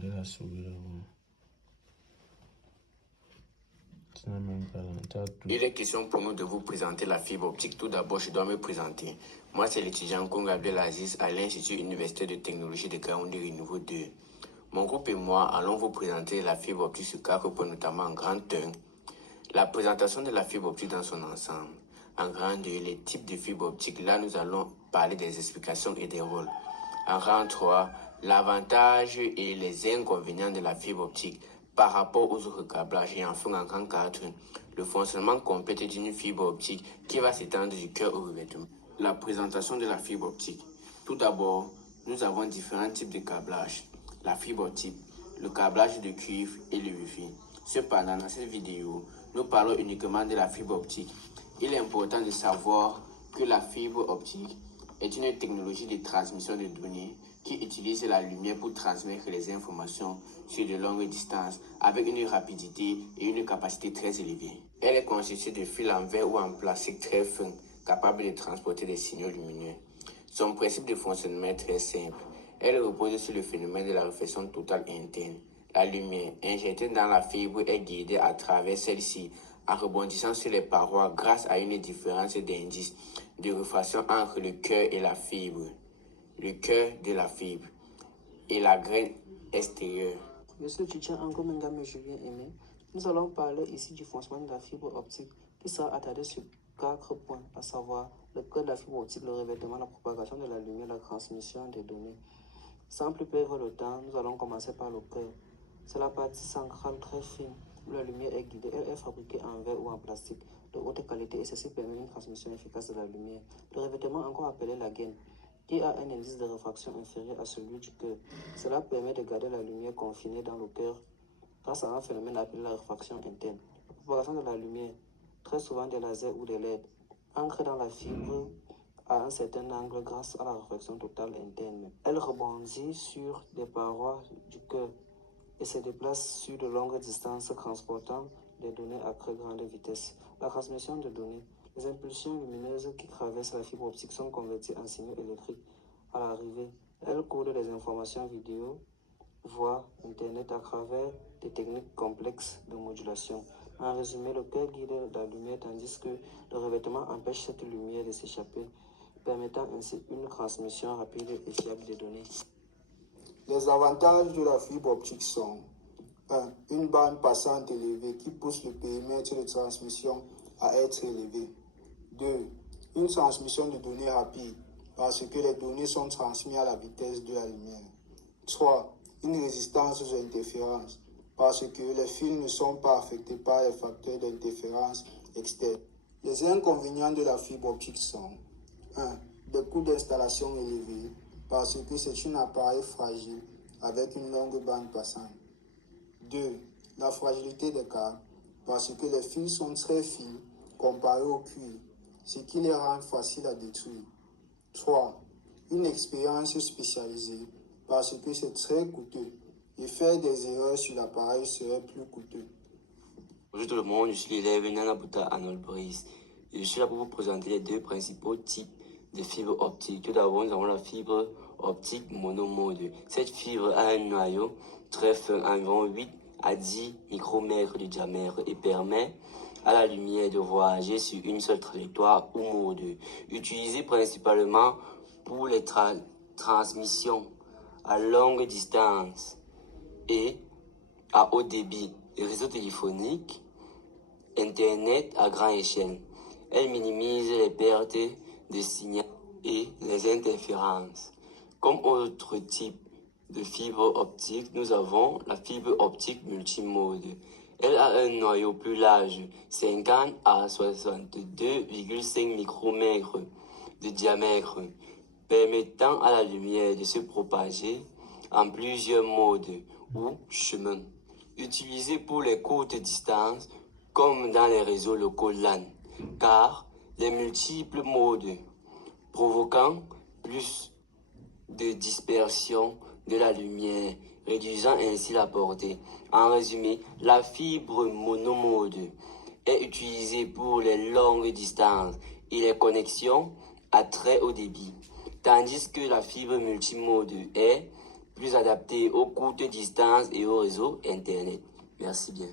de la souris là-bas. Tu n'as même pas là. Il est question pour nous de vous présenter la fibre optique. Tout d'abord, je dois me présenter. Moi, c'est l'étudiant Kong Abdelaziz à l'Institut universitaire de technologie de Kaoundiri niveau 2. Mon groupe et moi allons vous présenter la fibre optique sur 4 points, notamment en grand 1. La présentation de la fibre optique dans son ensemble. En grand 2, les types de fibre optique. Là, nous allons parler des explications et des rôles. En grand 3, l'avantage et les inconvénients de la fibre optique par rapport aux autres câblages. Et enfin, en grand 4, le fonctionnement complet d'une fibre optique qui va s'étendre du cœur au revêtement. La présentation de la fibre optique. Tout d'abord, nous avons différents types de câblages. La fibre optique, le câblage de cuivre et le Wi-Fi. Cependant, dans cette vidéo, nous parlons uniquement de la fibre optique. Il est important de savoir que la fibre optique est une technologie de transmission de données qui utilise la lumière pour transmettre les informations sur de longues distances avec une rapidité et une capacité très élevée. Elle est constituée de fils en verre ou en plastique très fin, capable de transporter des signaux lumineux. Son principe de fonctionnement est très simple. Elle repose sur le phénomène de la réflexion totale interne. La lumière injectée dans la fibre est guidée à travers celle-ci en rebondissant sur les parois grâce à une différence d'indice de réfraction entre le cœur et la fibre, le cœur de la fibre et la graine extérieure. Monsieur Tchétchen Ango Mengame Julien Aimé, nous allons parler ici du fonctionnement de la fibre optique qui sera attardé sur 4 points, à savoir le cœur de la fibre optique, le revêtement, la propagation de la lumière, la transmission des données. Sans plus perdre le temps, nous allons commencer par le cœur. C'est la partie centrale très fine où la lumière est guidée. Elle est fabriquée en verre ou en plastique de haute qualité et ceci permet une transmission efficace de la lumière. Le revêtement, encore appelé la gaine, qui a un indice de réfraction inférieur à celui du cœur. Cela permet de garder la lumière confinée dans le cœur grâce à un phénomène appelé la réfraction interne. La propagation de la lumière, très souvent des lasers ou des LED, ancre dans la fibre à un certain angle grâce à la réfraction totale interne. Elle rebondit sur des parois du cœur et se déplace sur de longues distances transportant des données à très grande vitesse. La transmission de données. Les impulsions lumineuses qui traversent la fibre optique sont converties en signaux électriques à l'arrivée. Elles codent les informations vidéo, voix, Internet à travers des techniques complexes de modulation. En résumé, le cœur guide la lumière tandis que le revêtement empêche cette lumière de s'échapper, permettant ainsi une transmission rapide et fiable des données. Les avantages de la fibre optique sont 1. Une bande passante élevée qui pousse le périmètre de transmission à être élevé. 2. Une transmission de données rapide parce que les données sont transmises à la vitesse de la lumière. 3. Une résistance aux interférences parce que les fils ne sont pas affectés par les facteurs d'interférence externes. Les inconvénients de la fibre optique sont 1. Des coûts d'installation élevés parce que c'est un appareil fragile avec une longue bande passante. 2. La fragilité des câbles parce que les fils sont très fins comparés au cuir, ce qui les rend faciles à détruire. 3. Une expérience spécialisée parce que c'est très coûteux et faire des erreurs sur l'appareil serait plus coûteux. Bonjour tout le monde, je suis l'élève Nana Bouta Arnold Brice. Je suis là pour vous présenter les deux principaux types de fibres optiques. Tout d'abord, nous avons la fibre optique monomode. Cette fibre a un noyau très fin, environ 8 à 10 micromètres de diamètre et permet à la lumière de voyager sur une seule trajectoire ou mode. Utilisée principalement pour les transmissions à longue distance et à haut débit, les réseaux téléphoniques, Internet à grande échelle. Elle minimise les pertes de signal et les interférences. Comme autre type de fibre optique, nous avons la fibre optique multimode. Elle a un noyau plus large, 50 à 62,5 micromètres de diamètre, permettant à la lumière de se propager en plusieurs modes ou chemins. Utilisée pour les courtes distances, comme dans les réseaux locaux LAN, car les multiples modes provoquant plus de dispersion de la lumière, réduisant ainsi la portée. En résumé, la fibre monomode est utilisée pour les longues distances et les connexions à très haut débit, tandis que la fibre multimode est plus adaptée aux courtes distances et au réseau Internet. Merci bien.